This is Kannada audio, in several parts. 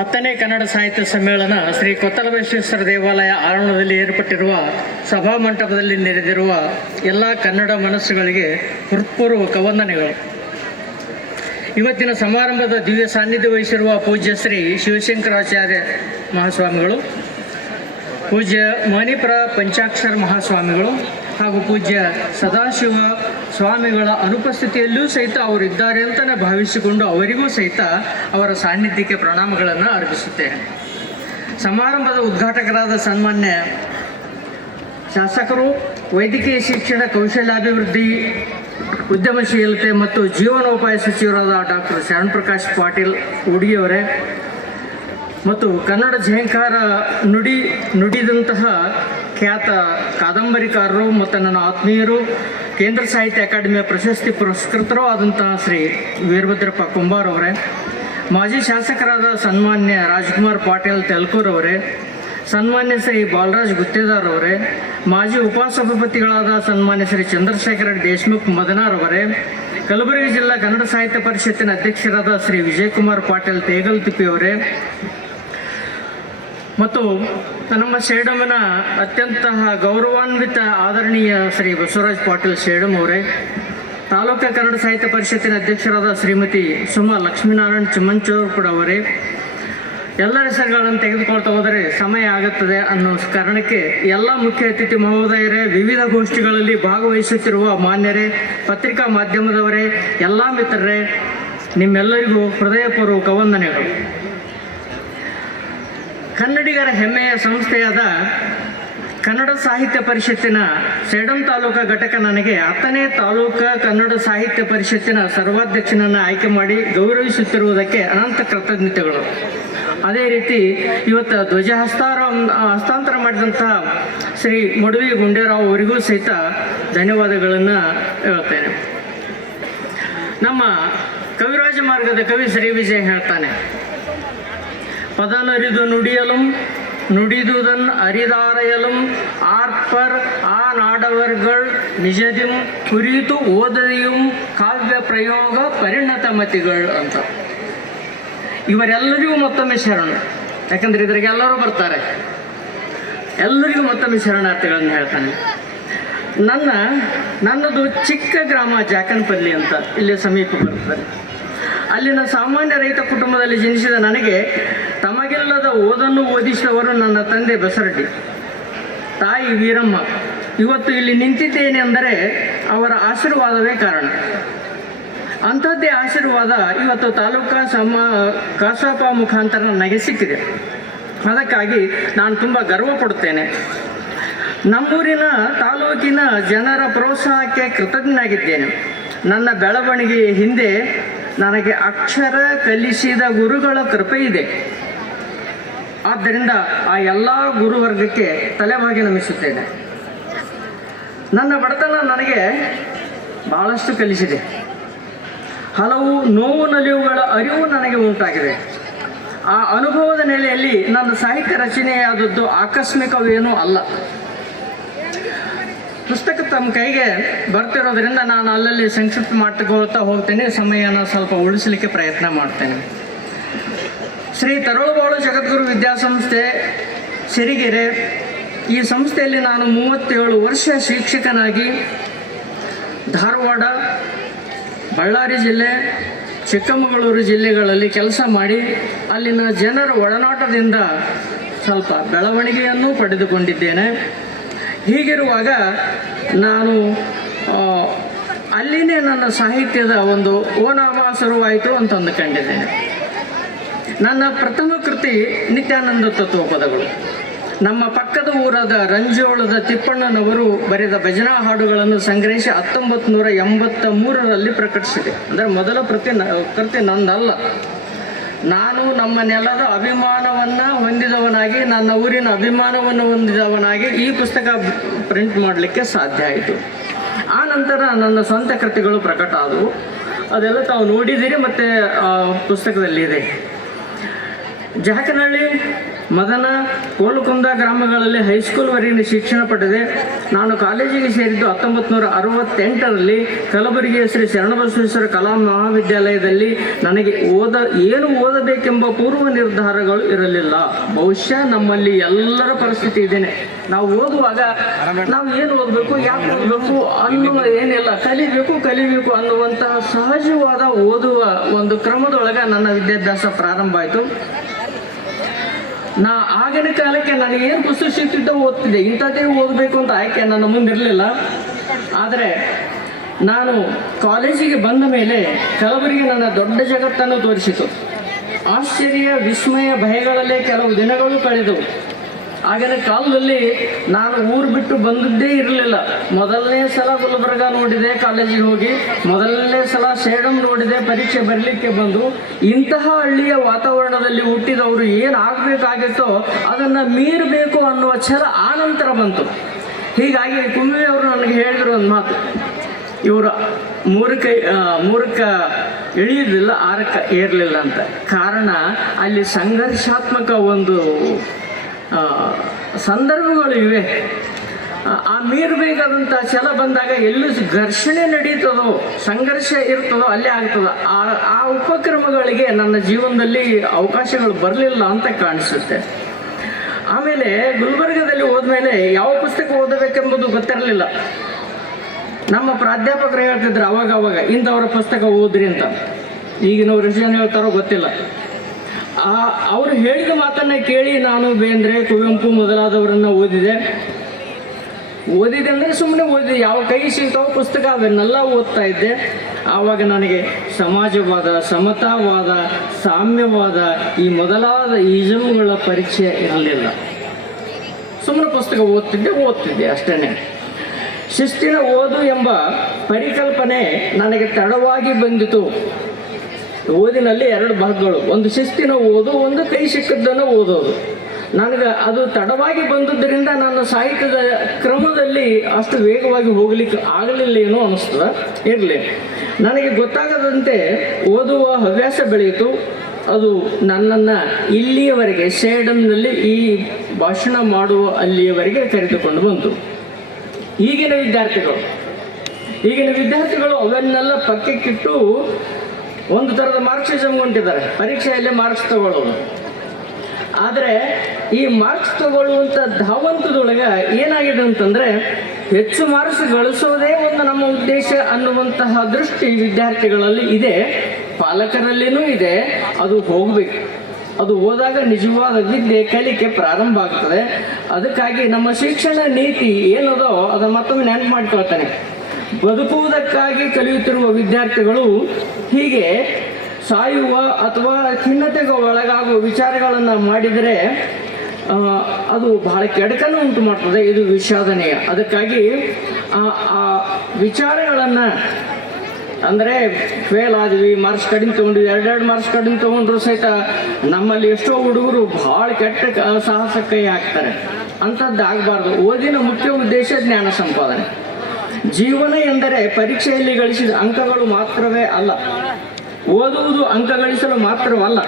ಹತ್ತನೇ ಕನ್ನಡ ಸಾಹಿತ್ಯ ಸಮ್ಮೇಳನ ಶ್ರೀ ಕೊತ್ತಲಬಸವೇಶ್ವರ ದೇವಾಲಯ ಆವರಣದಲ್ಲಿ ಏರ್ಪಟ್ಟಿರುವ ಸಭಾ ಮಂಟಪದಲ್ಲಿ ನೆರೆದಿರುವ ಎಲ್ಲ ಕನ್ನಡ ಮನಸ್ಸುಗಳಿಗೆ ಹೃತ್ಪೂರ್ವಕ ವಂದನೆಗಳು. ಇವತ್ತಿನ ಸಮಾರಂಭದ ದಿವ್ಯ ಸಾನ್ನಿಧ್ಯ ವಹಿಸಿರುವ ಪೂಜ್ಯ ಶ್ರೀ ಶಿವಶಂಕರಾಚಾರ್ಯ ಮಹಾಸ್ವಾಮಿಗಳು, ಪೂಜ್ಯ ಮಣಿಪುರ ಪಂಚಾಕ್ಷರ ಮಹಾಸ್ವಾಮಿಗಳು ಹಾಗೂ ಪೂಜ್ಯ ಸದಾಶಿವ ಸ್ವಾಮಿಗಳ ಅನುಪಸ್ಥಿತಿಯಲ್ಲೂ ಸಹಿತ ಅವರಿದ್ದಾರೆ ಅಂತಲೇ ಭಾವಿಸಿಕೊಂಡು ಅವರಿಗೂ ಸಹಿತ ಅವರ ಸಾನ್ನಿಧ್ಯಕ್ಕೆ ಪ್ರಣಾಮಗಳನ್ನು ಅರ್ಪಿಸುತ್ತೇನೆ. ಸಮಾರಂಭದ ಉದ್ಘಾಟಕರಾದ ಸನ್ಮಾನ್ಯ ಶಾಸಕರು, ವೈದ್ಯಕೀಯ ಶಿಕ್ಷಣ, ಕೌಶಲ್ಯಾಭಿವೃದ್ಧಿ, ಉದ್ಯಮಶೀಲತೆ ಮತ್ತು ಜೀವನೋಪಾಯ ಸಚಿವರಾದ ಡಾಕ್ಟರ್ ಶರಣ್ ಪಾಟೀಲ್ ಉಡಿಯವರೇ ಮತ್ತು ಕನ್ನಡ ಜಯಂಕಾರ ನುಡಿ ನುಡಿದಂತಹ ಖ್ಯಾತ ಕಾದಂಬರಿಕಾರರು ಮತ್ತು ನನ್ನ ಆತ್ಮೀಯರು ಕೇಂದ್ರ ಸಾಹಿತ್ಯ ಅಕಾಡೆಮಿಯ ಪ್ರಶಸ್ತಿ ಪುರಸ್ಕೃತರೂ ಆದಂತಹ ಶ್ರೀ ವೀರಭದ್ರಪ್ಪ ಕುಂಬಾರ್ ಅವರೇ, ಮಾಜಿ ಶಾಸಕರಾದ ಸನ್ಮಾನ್ಯ ರಾಜ್ಕುಮಾರ್ ಪಾಟೀಲ್ ತೆಲ್ಕೂರ್ ಅವರೇ, ಸನ್ಮಾನ್ಯ ಶ್ರೀ ಬಾಲರಾಜ್ ಗುತ್ತೇದಾರ್ ಅವರೇ, ಮಾಜಿ ಉಪಸಭಾಪತಿಗಳಾದ ಸನ್ಮಾನ್ಯ ಶ್ರೀ ಚಂದ್ರಶೇಖರ ದೇಶ್ಮುಖ್ ಮದನಾರ್ ಅವರೇ, ಕಲಬುರಗಿ ಜಿಲ್ಲಾ ಕನ್ನಡ ಸಾಹಿತ್ಯ ಪರಿಷತ್ತಿನ ಅಧ್ಯಕ್ಷರಾದ ಶ್ರೀ ವಿಜಯಕುಮಾರ್ ಪಾಟೀಲ್ ಅವರೇ ಮತ್ತು ನಮ್ಮ ಸೇಡಮನ ಅತ್ಯಂತ ಗೌರವಾನ್ವಿತ ಆದರಣೀಯ ಶ್ರೀ ಬಸವರಾಜ್ ಪಾಟೀಲ್ ಸೇಡಮ್ ಅವರೇ, ತಾಲೂಕು ಕನ್ನಡ ಸಾಹಿತ್ಯ ಪರಿಷತ್ತಿನ ಅಧ್ಯಕ್ಷರಾದ ಶ್ರೀಮತಿ ಸುಮಾ ಲಕ್ಷ್ಮೀನಾರಾಯಣ್ ಚಿಮ್ಮಂಚೂರ್ಪುಡ ಅವರೇ. ಎಲ್ಲರ ಹೆಸರುಗಳನ್ನು ತೆಗೆದುಕೊಳ್ತಾ ಹೋದರೆ ಸಮಯ ಆಗುತ್ತದೆ ಅನ್ನೋ ಕಾರಣಕ್ಕೆ ಎಲ್ಲ ಮುಖ್ಯ ಅತಿಥಿ ಮಹೋದಯರೇ, ವಿವಿಧ ಗೋಷ್ಠಿಗಳಲ್ಲಿ ಭಾಗವಹಿಸುತ್ತಿರುವ ಮಾನ್ಯರೇ, ಪತ್ರಿಕಾ ಮಾಧ್ಯಮದವರೇ, ಎಲ್ಲ ಮಿತ್ರರೇ, ನಿಮ್ಮೆಲ್ಲರಿಗೂ ಹೃದಯಪೂರ್ವಕ ವಂದನೆಗಳು. ಕನ್ನಡಿಗರ ಹೆಮ್ಮೆಯ ಸಂಸ್ಥೆಯಾದ ಕನ್ನಡ ಸಾಹಿತ್ಯ ಪರಿಷತ್ತಿನ ಸೇಡಂ ತಾಲೂಕಾ ಘಟಕ ನನಗೆ ಹತ್ತನೇ ತಾಲೂಕು ಕನ್ನಡ ಸಾಹಿತ್ಯ ಪರಿಷತ್ತಿನ ಸರ್ವಾಧ್ಯಕ್ಷನನ್ನು ಆಯ್ಕೆ ಮಾಡಿ ಗೌರವಿಸುತ್ತಿರುವುದಕ್ಕೆ ಅನಂತ ಕೃತಜ್ಞತೆಗಳು. ಅದೇ ರೀತಿ ಇವತ್ತು ಧ್ವಜ ಹಸ್ತಾರ ಹಸ್ತಾಂತರ ಮಾಡಿದಂತಹ ಶ್ರೀ ಮಡುವಿ ಗುಂಡೇರಾವ್ ಅವರಿಗೂ ಸಹಿತ ಧನ್ಯವಾದಗಳನ್ನು ಹೇಳ್ತೇನೆ ನಮ್ಮ ಕವಿರಾಜ ಮಾರ್ಗದ ಕವಿ ಶ್ರೀ ವಿಜಯ್ ಹೇಳ್ತಾನೆ. ಪದನರಿದು ನುಡಿಯಲು, ನುಡಿದುದನ್ ಅರಿದಾರಯಲಂ, ಆರ್ಪರ್ ಆ ನಾಡವರ್ಗಳ್ ನಿಜದಿಂ ಕುರಿತು ಓದದಿಯುಂ ಕಾವ್ಯ ಪ್ರಯೋಗ ಪರಿಣತ ಮತಿಗಳು ಅಂತ. ಇವರೆಲ್ಲರಿಗೂ ಮತ್ತೊಮ್ಮೆ ಶರಣ. ಯಾಕಂದ್ರೆ ಇದ್ರಿಗೆ ಎಲ್ಲರೂ ಬರ್ತಾರೆ. ಎಲ್ಲರಿಗೂ ಮತ್ತೊಮ್ಮೆ ಶರಣಾರ್ಥಿಗಳನ್ನು ಹೇಳ್ತಾನೆ. ನನ್ನ, ನನ್ನದು ಚಿಕ್ಕ ಗ್ರಾಮ ಜಾಕನ್ಪಲ್ಲಿ ಅಂತ ಇಲ್ಲಿ ಸಮೀಪ ಬರ್ತದೆ. ಅಲ್ಲಿನ ಸಾಮಾನ್ಯ ರೈತ ಕುಟುಂಬದಲ್ಲಿ ಜನಿಸಿದ ನನಗೆ ತಮಗಿಲ್ಲದ ಓದನ್ನು ಓದಿಸಿದವರು ನನ್ನ ತಂದೆ ಬಸರಡ್ಡಿ. ತಾಯಿ ವೀರಮ್ಮ. ಇವತ್ತು ಇಲ್ಲಿ ನಿಂತಿದ್ದೇನೆ ಅಂದರೆ ಅವರ ಆಶೀರ್ವಾದವೇ ಕಾರಣ. ಅಂಥದ್ದೇ ಆಶೀರ್ವಾದ ಇವತ್ತು ತಾಲೂಕಾ ಸಮ, ಕಸಾಪ ಮುಖಾಂತರ ನನಗೆ ಸಿಕ್ಕಿದೆ. ಅದಕ್ಕಾಗಿ ನಾನು ತುಂಬ ಗರ್ವ ಪಡುತ್ತೇನೆ. ನಮ್ಮೂರಿನ ತಾಲೂಕಿನ ಜನರ ಪ್ರೋತ್ಸಾಹಕ್ಕೆ ಕೃತಜ್ಞನಾಗಿದ್ದೇನೆ. ನನ್ನ ಬೆಳವಣಿಗೆಯ ಹಿಂದೆ ನನಗೆ ಅಕ್ಷರ ಕಲಿಸಿದ ಗುರುಗಳ ಕೃಪೆ ಇದೆ. ಆದ್ದರಿಂದ ಆ ಎಲ್ಲ ಗುರುವರ್ಗಕ್ಕೆ ತಲೆಬಾಗಿ ನಮಿಸುತ್ತೇನೆ. ನನ್ನ ಬಡತನ ನನಗೆ ಬಹಳಷ್ಟು ಕಲಿಸಿದೆ. ಹಲವು ನೋವು ನಲಿವುಗಳ ಅರಿವು ನನಗೆ ಉಂಟಾಗಿದೆ. ಆ ಅನುಭವದ ನೆಲೆಯಲ್ಲಿ ನನ್ನ ಸಾಹಿತ್ಯ ರಚನೆಯಾದದ್ದು ಆಕಸ್ಮಿಕವೇನೂ ಅಲ್ಲ. ಪುಸ್ತಕ ತಮ್ಮ ಕೈಗೆ ಬರ್ತಿರೋದ್ರಿಂದ ನಾನು ಅಲ್ಲಲ್ಲಿ ಸಂಕ್ಷಿಪ್ತ ಮಾಡಿಕೊಳ್ತಾ ಹೋಗ್ತೇನೆ, ಸಮಯನ ಸ್ವಲ್ಪ ಉಳಿಸಲಿಕ್ಕೆ ಪ್ರಯತ್ನ ಮಾಡ್ತೇನೆ. ಶ್ರೀ ತರುಳುಬಾಳು ಜಗದ್ಗುರು ವಿದ್ಯಾಸಂಸ್ಥೆ ಸಿರಿಗೆರೆ ಈ ಸಂಸ್ಥೆಯಲ್ಲಿ ನಾನು ಮೂವತ್ತೇಳು ವರ್ಷ ಶಿಕ್ಷಕನಾಗಿ ಧಾರವಾಡ, ಬಳ್ಳಾರಿ ಜಿಲ್ಲೆ, ಚಿಕ್ಕಮಗಳೂರು ಜಿಲ್ಲೆಗಳಲ್ಲಿ ಕೆಲಸ ಮಾಡಿ ಅಲ್ಲಿನ ಜನರ ಒಡನಾಟದಿಂದ ಸ್ವಲ್ಪ ಬೆಳವಣಿಗೆಯನ್ನು ಪಡೆದುಕೊಂಡಿದ್ದೇನೆ. ಹೀಗಿರುವಾಗ ನಾನು ಅಲ್ಲಿನೇ ನನ್ನ ಸಾಹಿತ್ಯದ ಒಂದು ಓನಾಮ ಶುರುವಾಯಿತು ಅಂತ ಅಂದುಕೊಂಡಿದ್ದೇನೆ ನನ್ನ ಪ್ರಥಮ ಕೃತಿ ನಿತ್ಯಾನಂದ ತತ್ವ ಪದಗಳು ನಮ್ಮ ಪಕ್ಕದ ಊರಾದ ರಂಜೋಳದ ತಿಪ್ಪಣ್ಣನವರು ಬರೆದ ಭಜನಾ ಹಾಡುಗಳನ್ನು ಸಂಗ್ರಹಿಸಿ ಹತ್ತೊಂಬತ್ತು ನೂರ ಎಂಬತ್ತ ಮೂರರಲ್ಲಿ ಪ್ರಕಟಿಸಿದೆ. ಅಂದರೆ ಮೊದಲ ಪ್ರತಿ ಕೃತಿ ನಂದಲ್ಲ. ನಾನು ನಮ್ಮ ನೆಲದ ಅಭಿಮಾನವನ್ನು ಹೊಂದಿದವನಾಗಿ, ನನ್ನ ಊರಿನ ಅಭಿಮಾನವನ್ನು ಹೊಂದಿದವನಾಗಿ ಈ ಪುಸ್ತಕ ಪ್ರಿಂಟ್ ಮಾಡಲಿಕ್ಕೆ ಸಾಧ್ಯ ಆಯಿತು. ಆ ನಂತರ ನನ್ನ ಸ್ವಂತ ಕೃತಿಗಳು ಪ್ರಕಟ ಆದವು. ಅದೆಲ್ಲ ತಾವು ನೋಡಿದ್ದೀರಿ, ಮತ್ತು ಪುಸ್ತಕದಲ್ಲಿದೆ. ಜಾಕನಹಳ್ಳಿ ಮದನ ಕೋಲುಕುಂದ ಗ್ರಾಮಗಳಲ್ಲಿ ಹೈಸ್ಕೂಲ್ವರೆಗಿನ ಶಿಕ್ಷಣ ಪಡೆದೆ. ನಾನು ಕಾಲೇಜಿಗೆ ಸೇರಿದ್ದು ಹತ್ತೊಂಬತ್ತು ನೂರ ಅರವತ್ತೆಂಟರಲ್ಲಿ ಕಲಬುರಗಿಯ ಶ್ರೀ ಶರಣಬಸವೇಶ್ವರ ಕಲಾ ಮಹಾವಿದ್ಯಾಲಯದಲ್ಲಿ. ನನಗೆ ಓದ, ಏನು ಓದಬೇಕೆಂಬ ಪೂರ್ವ ನಿರ್ಧಾರಗಳು ಇರಲಿಲ್ಲ. ಬಹುಶಃ ನಮ್ಮಲ್ಲಿ ಎಲ್ಲರ ಪರಿಸ್ಥಿತಿ ಇದೇನೆ. ನಾವು ಓದುವಾಗ ನಾವು ಏನು ಓದಬೇಕು, ಯಾಕೆ ಓದಬೇಕು ಅನ್ನುವ ಏನಿಲ್ಲ. ಕಲಿಬೇಕು ಕಲಿಬೇಕು ಅನ್ನುವಂತಹ ಸಹಜವಾದ ಓದುವ ಒಂದು ಕ್ರಮದೊಳಗೆ ನನ್ನ ವಿದ್ಯಾಭ್ಯಾಸ ಪ್ರಾರಂಭ ಆಯಿತು. ನಾ ಆಗಿನ ಕಾಲಕ್ಕೆ ನಾನು ಏನು ಪುಸ್ತಕ ಸಿಗ್ತಿದ್ದೋ ಓದ್ತಿದ್ದೆ. ಇಂಥದ್ದೇ ಓದಬೇಕು ಅಂತ ಆಯ್ಕೆ ನನ್ನ ಮುಂದಿರಲಿಲ್ಲ. ಆದರೆ ನಾನು ಕಾಲೇಜಿಗೆ ಬಂದ ಮೇಲೆ ಕಲಬುರಗಿ ನನ್ನ ದೊಡ್ಡ ಜಗತ್ತನ್ನು ತೋರಿಸಿತು. ಆಶ್ಚರ್ಯ, ವಿಸ್ಮಯ, ಭಯಗಳಲ್ಲೇ ಕೆಲವು ದಿನಗಳು ಕಳೆದವು. ಆಗಿನ ಕಾಲದಲ್ಲಿ ನಾನು ಊರು ಬಿಟ್ಟು ಬಂದದ್ದೇ ಇರಲಿಲ್ಲ. ಮೊದಲನೇ ಸಲ ಗುಲ್ಬರ್ಗ ನೋಡಿದೆ, ಕಾಲೇಜಿಗೆ ಹೋಗಿ. ಮೊದಲನೇ ಸಲ ಸೇಡಂ ನೋಡಿದೆ, ಪರೀಕ್ಷೆ ಬರಲಿಕ್ಕೆ ಬಂದು. ಇಂತಹ ಹಳ್ಳಿಯ ವಾತಾವರಣದಲ್ಲಿ ಹುಟ್ಟಿದವರು ಏನು ಆಗಬೇಕಾಗಿತ್ತೋ ಅದನ್ನು ಮೀರಬೇಕು ಅನ್ನುವ ಛಲ ಆನಂತರ ಬಂತು. ಹೀಗಾಗಿ ಕುಮ್ಮಿ ಅವರು ನನಗೆ ಹೇಳಿದ್ರು ಒಂದು ಮಾತು. ಇವರು ಮೂರಕ್ಕೆ ಮೂರಕ್ಕ ಇಳಿಯೋದಿಲ್ಲ, ಆರಕ್ಕ ಏರಲಿಲ್ಲ ಅಂತ. ಕಾರಣ ಅಲ್ಲಿ ಸಂಘರ್ಷಾತ್ಮಕ ಒಂದು ಸಂದರ್ಭಗಳು ಇವೆ. ಆ, ಮೀರಬೇಕಾದಂಥ ಛಲ ಬಂದಾಗ ಎಲ್ಲಿ ಘರ್ಷಣೆ ನಡೀತದೋ ಸಂಘರ್ಷ ಇರ್ತದೋ ಅಲ್ಲೇ ಆಗ್ತದ. ಆ ಆ ಉಪಕ್ರಮಗಳಿಗೆ ನನ್ನ ಜೀವನದಲ್ಲಿ ಅವಕಾಶಗಳು ಬರಲಿಲ್ಲ ಅಂತ ಕಾಣಿಸುತ್ತೆ. ಆಮೇಲೆ ಗುಲ್ಬರ್ಗದಲ್ಲಿ ಹೋದ್ಮೇಲೆ ಯಾವ ಪುಸ್ತಕ ಓದಬೇಕೆಂಬುದು ಗೊತ್ತಿರಲಿಲ್ಲ. ನಮ್ಮ ಪ್ರಾಧ್ಯಾಪಕರು ಹೇಳ್ತಿದ್ರು ಅವಾಗ ಅವಾಗ ಇಂಥವ್ರ ಪುಸ್ತಕ ಓದ್ರಿ ಅಂತ. ಈಗಿನವ್ರು ಜನ ಹೇಳ್ತಾರೋ ಗೊತ್ತಿಲ್ಲ. ಅವರು ಹೇಳಿದ ಮಾತನ್ನ ಕೇಳಿ ನಾನು ಬೇಂದ್ರೆ ಕುವೆಂಪು ಮೊದಲಾದವರನ್ನ ಓದಿದೆ. ಓದಿದೆ ಅಂದರೆ ಸುಮ್ಮನೆ ಓದಿದೆ. ಯಾವ ಕೈ ಸಿಗ್ತಾವ ಪುಸ್ತಕ ಅವೆನ್ನೆಲ್ಲ ಓದ್ತಾ ಇದ್ದೆ. ಆವಾಗ ನನಗೆ ಸಮಾಜವಾದ, ಸಮತಾವಾದ, ಸಾಮ್ಯವಾದ ಈ ಮೊದಲಾದ ಈಜಮ್ಗಳ ಪರಿಚಯ ಇರಲಿಲ್ಲ. ಸುಮ್ಮನೆ ಪುಸ್ತಕ ಓದ್ತಿದ್ದೆ ಓದ್ತಿದ್ದೆ ಅಷ್ಟೇ ಶಿಸ್ತಿನ ಓದು ಎಂಬ ಪರಿಕಲ್ಪನೆ ನನಗೆ ತಡವಾಗಿ ಬಂದಿತು. ಓದಿನಲ್ಲಿ ಎರಡು ಭಾಗಗಳು. ಒಂದು ಶಿಸ್ತಿನ ಓದು, ಒಂದು ಕೈ ಸಿಕ್ಕದ್ದನ್ನು ಓದೋದು. ನನಗೆ ಅದು ತಡವಾಗಿ ಬಂದದ್ದರಿಂದ ನನ್ನ ಸಾಹಿತ್ಯದ ಕ್ರಮದಲ್ಲಿ ಅಷ್ಟು ವೇಗವಾಗಿ ಹೋಗ್ಲಿಕ್ಕೆ ಆಗಲಿಲ್ಲ ಏನೋ ಅನಿಸ್ತದ. ಇರಲಿ. ನನಗೆ ಗೊತ್ತಾಗದಂತೆ ಓದುವ ಹವ್ಯಾಸ ಬೆಳೆಯಿತು. ಅದು ನನ್ನನ್ನು ಇಲ್ಲಿಯವರೆಗೆ ಸೇಡಮ್ನಲ್ಲಿ ಈ ಭಾಷಣ ಮಾಡುವ ಅಲ್ಲಿಯವರೆಗೆ ಕರೆದುಕೊಂಡು ಬಂತು. ಈಗಿನ ವಿದ್ಯಾರ್ಥಿಗಳು. ಈಗಿನ ವಿದ್ಯಾರ್ಥಿಗಳು ಅವನ್ನೆಲ್ಲ ಪಕ್ಕಕ್ಕಿಟ್ಟು ಒಂದು ಥರದ ಮಾರ್ಕ್ಸಿಸಮ್ ಹೊಂಟಿದ್ದಾರೆ ಪರೀಕ್ಷೆಯಲ್ಲಿ ಮಾರ್ಕ್ಸ್ ತಗೊಳ್ಳೋದು ಆದರೆ ಈ ಮಾರ್ಕ್ಸ್ ತಗೊಳ್ಳುವಂಥ ಧಾವಂತದೊಳಗೆ ಏನಾಗಿದೆ ಅಂತಂದರೆ ಹೆಚ್ಚು ಮಾರ್ಕ್ಸ್ ಗಳಿಸೋದೇ ಒಂದು ನಮ್ಮ ಉದ್ದೇಶ ಅನ್ನುವಂತಹ ದೃಷ್ಟಿ ವಿದ್ಯಾರ್ಥಿಗಳಲ್ಲಿ ಇದೆ. ಪಾಲಕರಲ್ಲಿನೂ ಇದೆ. ಅದು ಹೋಗಬೇಕು. ಅದು ಹೋದಾಗ ನಿಜವಾದ ವಿದ್ಯೆ ಕಲಿಕೆ ಪ್ರಾರಂಭ ಆಗ್ತದೆ. ಅದಕ್ಕಾಗಿ ನಮ್ಮ ಶಿಕ್ಷಣ ನೀತಿ ಏನದೋ ಅದನ್ನು ಮತ್ತೊಮ್ಮೆ ನೆನಪು ಮಾಡ್ಕೊಳ್ತಾನೆ. ಬದುಕುವುದಕ್ಕಾಗಿ ಕಲಿಯುತ್ತಿರುವ ವಿದ್ಯಾರ್ಥಿಗಳು ಹೀಗೆ ಸಾಯುವ ಅಥವಾ ಖಿನ್ನತೆಗೆ ಒಳಗಾಗುವ ವಿಚಾರಗಳನ್ನು ಮಾಡಿದರೆ ಅದು ಬಹಳ ಕೆಡಕನ್ನು ಉಂಟು ಮಾಡ್ತದೆ. ಇದು ವಿಷಾದನೀಯ. ಅದಕ್ಕಾಗಿ, ಆ ವಿಚಾರಗಳನ್ನು ಅಂದರೆ ಫೇಲ್ ಆದ್ವಿ ಮಾರ್ಕ್ಸ್ ಕಡಿಮೆ ತೊಗೊಂಡ್ವಿ ಎರಡೆರಡು ಮಾರ್ಕ್ಸ್ ಕಡಿಮೆ ತೊಗೊಂಡ್ರು ಸಹಿತ ನಮ್ಮಲ್ಲಿ ಎಷ್ಟೋ ಹುಡುಗರು ಭಾಳ ಕೆಟ್ಟ ಸಾಹಸ ಕೈ ಹಾಕ್ತಾರೆ ಅಂಥದ್ದು ಆಗಬಾರ್ದು ಓದಿನ ಮುಖ್ಯ ಉದ್ದೇಶ ಜ್ಞಾನ ಸಂಪಾದನೆ. ಜೀವನ ಎಂದರೆ ಪರೀಕ್ಷೆಯಲ್ಲಿ ಗಳಿಸಿದ ಅಂಕಗಳು ಮಾತ್ರವೇ ಅಲ್ಲ, ಓದುವುದು ಅಂಕ ಗಳಿಸಲು ಮಾತ್ರವಲ್ಲ.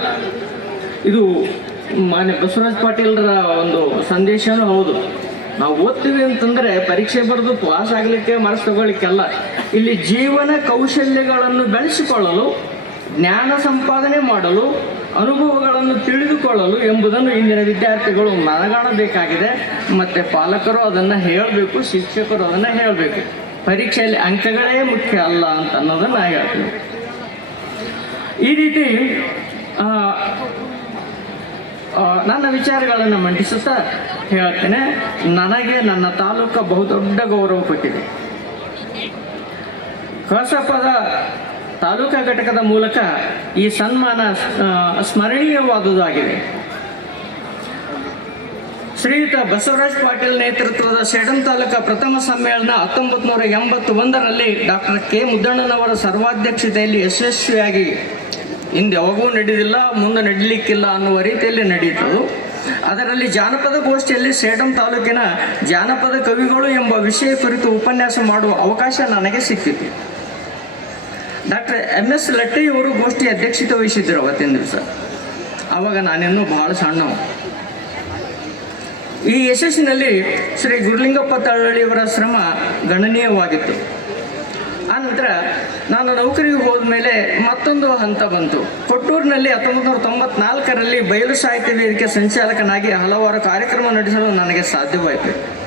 ಇದು ಮಾನ್ಯ ಬಸವರಾಜ್ ಪಾಟೀಲ್ರ ಒಂದು ಸಂದೇಶನೂ ಹೌದು. ನಾವು ಓದ್ತೀವಿ ಅಂತಂದ್ರೆ ಪರೀಕ್ಷೆ ಬರೆದು ಪಾಸ್ ಆಗಲಿಕ್ಕೆ ಮನಸ್ಸು ತಗೊಳ್ಳಿಕ್ಕೆಲ್ಲ. ಇಲ್ಲಿ ಜೀವನ ಕೌಶಲ್ಯಗಳನ್ನು ಬೆಳೆಸಿಕೊಳ್ಳಲು, ಜ್ಞಾನ ಸಂಪಾದನೆ ಮಾಡಲು, ಅನುಭವಗಳನ್ನು ತಿಳಿದುಕೊಳ್ಳಲು ಎಂಬುದನ್ನು ಇಂದಿನ ವಿದ್ಯಾರ್ಥಿಗಳು ಮನಗಾಣಬೇಕಾಗಿದೆ. ಮತ್ತು ಪಾಲಕರು ಅದನ್ನು ಹೇಳಬೇಕು, ಶಿಕ್ಷಕರು ಅದನ್ನು ಹೇಳಬೇಕು. ಪರೀಕ್ಷೆಯಲ್ಲಿ ಅಂಕಗಳೇ ಮುಖ್ಯ ಅಲ್ಲ ಅಂತ ಅನ್ನೋದನ್ನು ನಾ ಹೇಳ್ತೀನಿ. ಈ ರೀತಿ ನನ್ನ ವಿಚಾರಗಳನ್ನು ಮಂಡಿಸುತ್ತಾ ಹೇಳ್ತೇನೆ. ನನಗೆ ನನ್ನ ತಾಲೂಕ ಬಹುದೊಡ್ಡ ಗೌರವ ಕೊಟ್ಟಿದೆ. ಕಸಪದ ತಾಲೂಕಾ ಘಟಕದ ಮೂಲಕ ಈ ಸನ್ಮಾನ ಸ್ಮರಣೀಯವಾದುದಾಗಿದೆ. ಶ್ರೀಯುತ ಬಸವರಾಜ್ ಪಾಟೀಲ್ ನೇತೃತ್ವದ ಸೇಡಂ ತಾಲೂಕಾ ಪ್ರಥಮ ಸಮ್ಮೇಳನ ಹತ್ತೊಂಬತ್ತು ನೂರ ಎಂಬತ್ತು ಒಂದರಲ್ಲಿ ಡಾಕ್ಟರ್ ಕೆ ಮುದ್ದಣ್ಣನವರ ಸರ್ವಾಧ್ಯಕ್ಷತೆಯಲ್ಲಿ ಯಶಸ್ವಿಯಾಗಿ ಹಿಂದೆ ಯಾವಾಗೂ ನಡೆದಿಲ್ಲ, ಮುಂದೆ ನಡೀಲಿಕ್ಕಿಲ್ಲ ಅನ್ನುವ ರೀತಿಯಲ್ಲಿ ನಡೆಯಿತು. ಅದರಲ್ಲಿ ಜಾನಪದ ಗೋಷ್ಠಿಯಲ್ಲಿ ಸೇಡಂ ತಾಲೂಕಿನ ಜಾನಪದ ಕವಿಗಳು ಎಂಬ ವಿಷಯ ಕುರಿತು ಉಪನ್ಯಾಸ ಮಾಡುವ ಅವಕಾಶ ನನಗೆ ಸಿಕ್ಕಿತು. ಡಾಕ್ಟರ್ ಎಂ ಎಸ್ ಲಟ್ಟಿಯವರು ಗೋಷ್ಠಿ ಅಧ್ಯಕ್ಷತೆ ವಹಿಸಿದ್ದರು ಅವತ್ತಿನ ದಿವಸ. ಆವಾಗ ನಾನಿನ್ನೂ ಬಹಳ ಸಣ್ಣವ ಈ ಯಶಸ್ಸಿನಲ್ಲಿ ಶ್ರೀ ಗುರುಲಿಂಗಪ್ಪ ತಳ್ಳಳಿಯವರ ಶ್ರಮ ಗಣನೀಯವಾಗಿತ್ತು. ಆನಂತರ ನಾನು ನೌಕರಿಗೆ ಹೋದ ಮೇಲೆ ಮತ್ತೊಂದು ಹಂತ ಬಂತು. ಕೊಟ್ಟೂರಿನಲ್ಲಿ ಹತ್ತೊಂಬತ್ತು ನೂರ ತೊಂಬತ್ನಾಲ್ಕರಲ್ಲಿ ಬಯಲು ಸಾಹಿತ್ಯ ವೇದಿಕೆ ಸಂಚಾಲಕನಾಗಿ ಹಲವಾರು ಕಾರ್ಯಕ್ರಮ ನಡೆಸಲು ನನಗೆ ಸಾಧ್ಯವಾಯಿತು.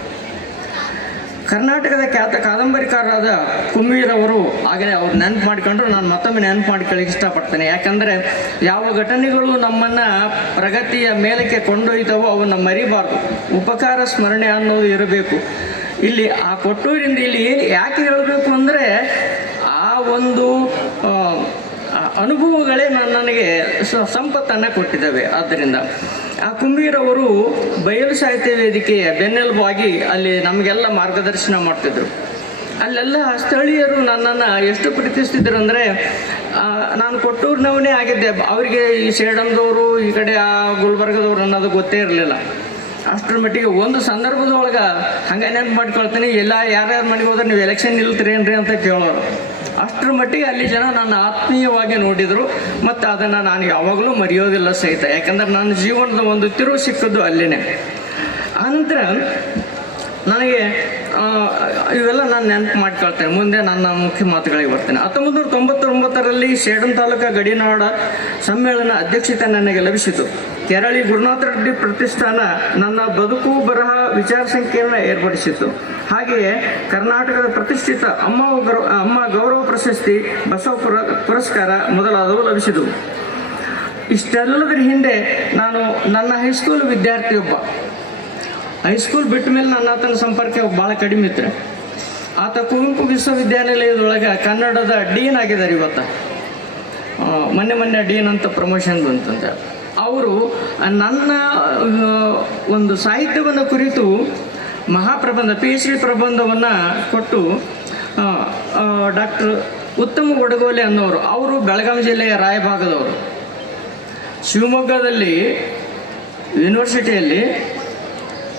ಕರ್ನಾಟಕದ ಖ್ಯಾತ ಕಾದಂಬರಿಕಾರರಾದ ಕುಂಬೀರವರು ಆಗಲೇ ಅವ್ರು ನೆನಪು ಮಾಡಿಕೊಂಡ್ರು, ನಾನು ಮತ್ತೊಮ್ಮೆ ನೆನಪು ಮಾಡ್ಕೊಳ್ಳಿಕ್ಕೆ ಇಷ್ಟಪಡ್ತೇನೆ. ಯಾಕಂದರೆ ಯಾವ ಘಟನೆಗಳು ನಮ್ಮನ್ನು ಪ್ರಗತಿಯ ಮೇಲಕ್ಕೆ ಕೊಂಡೊಯ್ತವೋ ಅವನ್ನು ಮರಿಬಾರ್ದು. ಉಪಕಾರ, ಸ್ಮರಣೆ ಅನ್ನೋದು ಇರಬೇಕು. ಇಲ್ಲಿ ಆ ಕೊಟ್ಟೂರಿಂದ ಇಲ್ಲಿ ಯಾಕೆ ಹೇಳಬೇಕು ಅಂದರೆ ಆ ಒಂದು ಅನುಭವಗಳೇ ನನಗೆ ಸಂಪತ್ತನ್ನು ಕೊಟ್ಟಿದ್ದಾವೆ. ಆದ್ದರಿಂದ ಆ ಕುಂಬೀರವರು ಬಯಲು ಸಾಹಿತ್ಯ ವೇದಿಕೆಯ ಬೆನ್ನೆಲುಬಾಗಿ ಅಲ್ಲಿ ನಮಗೆಲ್ಲ ಮಾರ್ಗದರ್ಶನ ಮಾಡ್ತಿದ್ರು. ಅಲ್ಲೆಲ್ಲ ಸ್ಥಳೀಯರು ನನ್ನನ್ನು ಎಷ್ಟು ಪ್ರೀತಿಸ್ತಿದ್ರು ಅಂದರೆ ನಾನು ಕೊಟ್ಟೂರಿನವನೇ ಆಗಿದ್ದೆ. ಅವರಿಗೆ ಈ ಸೇಡಮ್ದವರು ಈ ಕಡೆ ಆ ಗುಲ್ಬರ್ಗದವ್ರು ಅನ್ನೋದು ಗೊತ್ತೇ ಇರಲಿಲ್ಲ. ಅಷ್ಟರ ಮಟ್ಟಿಗೆ ಒಂದು ಸಂದರ್ಭದೊಳಗೆ ಹಂಗೆ ನೆನಪು ಮಾಡ್ಕೊಳ್ತೀನಿ. ಎಲ್ಲ ಯಾರ್ಯಾರ ಮನೆಗೆ ಹೋದ್ರೆ ನೀವು ಎಲೆಕ್ಷನ್ ನಿಲ್ತೀರೇನ್ರಿ ಅಂತ ಕೇಳೋರು. ಅಷ್ಟರ ಮಟ್ಟಿಗೆ ಅಲ್ಲಿ ಜನ ನನ್ನ ಆತ್ಮೀಯವಾಗಿ ನೋಡಿದರು. ಮತ್ತು ಅದನ್ನು ನಾನು ಯಾವಾಗಲೂ ಮರೆಯೋದಿಲ್ಲ ಸಹಿತ. ಯಾಕಂದ್ರೆ ನನ್ನ ಜೀವನದ ಒಂದು ತಿರುವು ಸಿಕ್ಕದ್ದು ಅಲ್ಲಿನೇ. ಆನಂತರ ನನಗೆ ಇವೆಲ್ಲ ನಾನು ನೆನಪು ಮಾಡ್ಕೊಳ್ತೇನೆ. ಮುಂದೆ ನನ್ನ ಮುಖ್ಯ ಮಾತುಗಳಿಗೆ ಬರ್ತೇನೆ. ಹತ್ತೊಂಬತ್ತು ನೂರ ತೊಂಬತ್ತೊಂಬತ್ತರಲ್ಲಿ ಸೇಡಂ ತಾಲೂಕಾ ಗಡಿನಾಡ ಸಮ್ಮೇಳನ ಅಧ್ಯಕ್ಷತೆ ನನಗೆ ಲಭಿಸಿತು. ಕೆರಳಿ ಗುರುನಾಥ ರೆಡ್ಡಿ ಪ್ರತಿಷ್ಠಾನ ನನ್ನ ಬದುಕು, ಬರಹ, ವಿಚಾರ ಸಂಖ್ಯೆಯನ್ನು ಏರ್ಪಡಿಸಿತು ಹಾಗೆಯೇ ಕರ್ನಾಟಕದ ಪ್ರತಿಷ್ಠಿತ ಅಮ್ಮ ಗೌರವ ಅಮ್ಮ ಗೌರವ ಪ್ರಶಸ್ತಿ, ಬಸವ ಪುರ, ಪುರಸ್ಕಾರ ಮೊದಲಾದವು ಲಭಿಸಿದವು. ಇಷ್ಟೆಲ್ಲದರ ಹಿಂದೆ ನಾನು ನನ್ನ ಹೈಸ್ಕೂಲ್ ವಿದ್ಯಾರ್ಥಿಯೊಬ್ಬ. ಹೈಸ್ಕೂಲ್ ಬಿಟ್ಟ ಮೇಲೆ ನನ್ನ ಆತನ ಸಂಪರ್ಕ ಭಾಳ ಕಡಿಮೆ ಇತ್ತು. ಆತ ಕುವೆಂಪು ವಿಶ್ವವಿದ್ಯಾನಿಲಯದೊಳಗೆ ಕನ್ನಡದ ಡೀನ್ ಆಗಿದ್ದಾರೆ ಇವತ್ತು. ಮೊನ್ನೆ ಮೊನ್ನೆ ಡೀನ್ ಅಂತ ಪ್ರಮೋಷನ್ ಬಂತಂತೆ ಅವರು ನನ್ನ ಒಂದು ಸಾಹಿತ್ಯವನ್ನು ಕುರಿತು ಮಹಾಪ್ರಬಂಧ ಪಿ ಎಚ್ ಡಿ ಪ್ರಬಂಧವನ್ನು ಕೊಟ್ಟು ಡಾಕ್ಟರ್ ಉತ್ತಮ ಗೊಡಗೋಲೆ ಅನ್ನೋರು, ಅವರು ಬೆಳಗಾವಿ ಜಿಲ್ಲೆಯ ರಾಯಭಾಗದವರು. ಶಿವಮೊಗ್ಗದಲ್ಲಿ ಯೂನಿವರ್ಸಿಟಿಯಲ್ಲಿ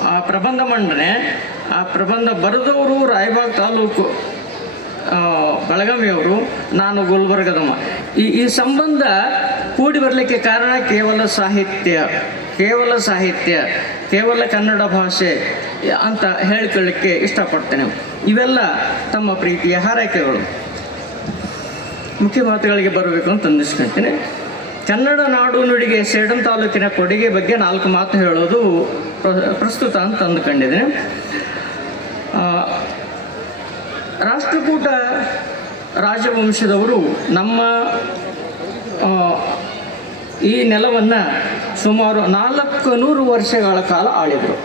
ಆ, ಪ್ರಬಂಧ ಮಂಡನೆ ಆ ಪ್ರಬಂಧ ಬರೆದವರು ರಾಯಬಾಗ್ ತಾಲೂಕು ಬೆಳಗಾವಿಯವರು, ನಾನು ಗುಲ್ಬರ್ಗದಮ್ಮ ಈ ಈ ಸಂಬಂಧ ಕೂಡಿ ಬರಲಿಕ್ಕೆ ಕಾರಣ ಕೇವಲ ಸಾಹಿತ್ಯ ಕೇವಲ ಸಾಹಿತ್ಯ, ಕೇವಲ ಕನ್ನಡ ಭಾಷೆ ಅಂತ ಹೇಳ್ಕೊಳ್ಳಿಕ್ಕೆ ಇಷ್ಟಪಡ್ತೇನೆ. ಇವೆಲ್ಲ ತಮ್ಮ ಪ್ರೀತಿಯ ಹಾರೈಕೆಗಳು. ಮುಖ್ಯ ಮಾತುಗಳಿಗೆ ಬರಬೇಕು ಅಂತ ಅಂದಿಸ್ಕೊಳ್ತೀನಿ. ಕನ್ನಡ ನಾಡು ನುಡಿಗೆ ಸೇಡಂ ತಾಲೂಕಿನ ಕೊಡುಗೆ ಬಗ್ಗೆ ನಾಲ್ಕು ಮಾತು ಹೇಳೋದು ಪ್ರ- ಪ್ರಸ್ತುತ ಅಂತ ಅಂದುಕೊಂಡಿದ್ದೇನೆ. ರಾಷ್ಟ್ರಕೂಟ ರಾಜವಂಶದವರು ನಮ್ಮ ಈ ನೆಲವನ್ನು ಸುಮಾರು ನಾಲ್ಕು ನೂರು ವರ್ಷಗಳ ಕಾಲ ಆಳಿದರು.